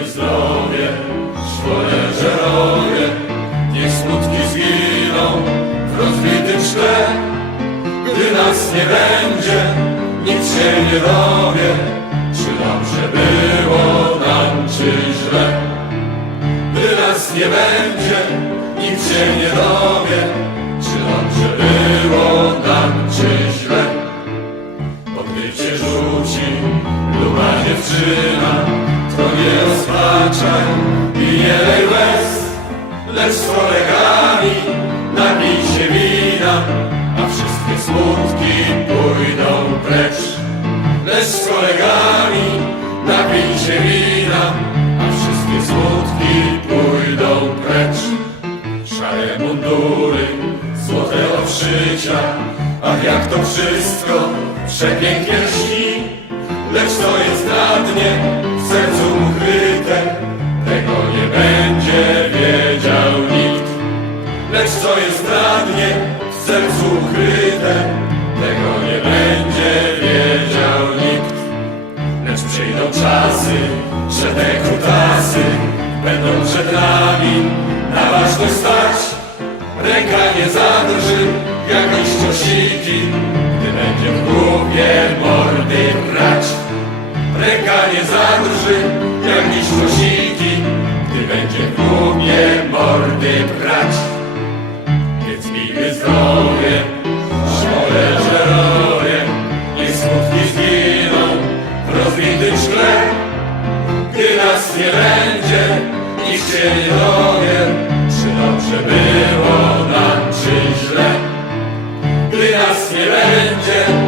i zdrowie, szwoleże roje, niech smutki zginą w rozbitym szkle. Gdy nas nie będzie, nic się nie dowie, czy dobrze było nam, czy źle. Gdy nas nie będzie, nic się nie dowie, czy dobrze było nam, czy źle. Bo gdy cię rzuci luba dziewczyna, nie rozpaczaj i nie lej łez, lecz z kolegami napij się wina, a wszystkie smutki pójdą precz. Lecz z kolegami napij się wina, a wszystkie smutki pójdą precz. Szare mundury, złote odszycia, ach jak to wszystko przepięknie lśni. Lecz to jest na dnie, w sercu tego nie będzie wiedział nikt. Lecz co jest na dnie, w sercu ukryte, tego nie będzie wiedział nikt. Lecz przyjdą czasy, że te kutasy będą przed nami na ważność stać. Ręka nie zadrży, jak liściosiki, gdy będzie w głowie mordy brać. Ręka nie zadrży, mordy brać. Więc miejmy zdrowie, szkole żerowie, niech smutki zginą w rozbitym szkle. Gdy nas nie będzie, nikt się nie dowie, czy dobrze było nam, czy źle. Gdy nas nie będzie,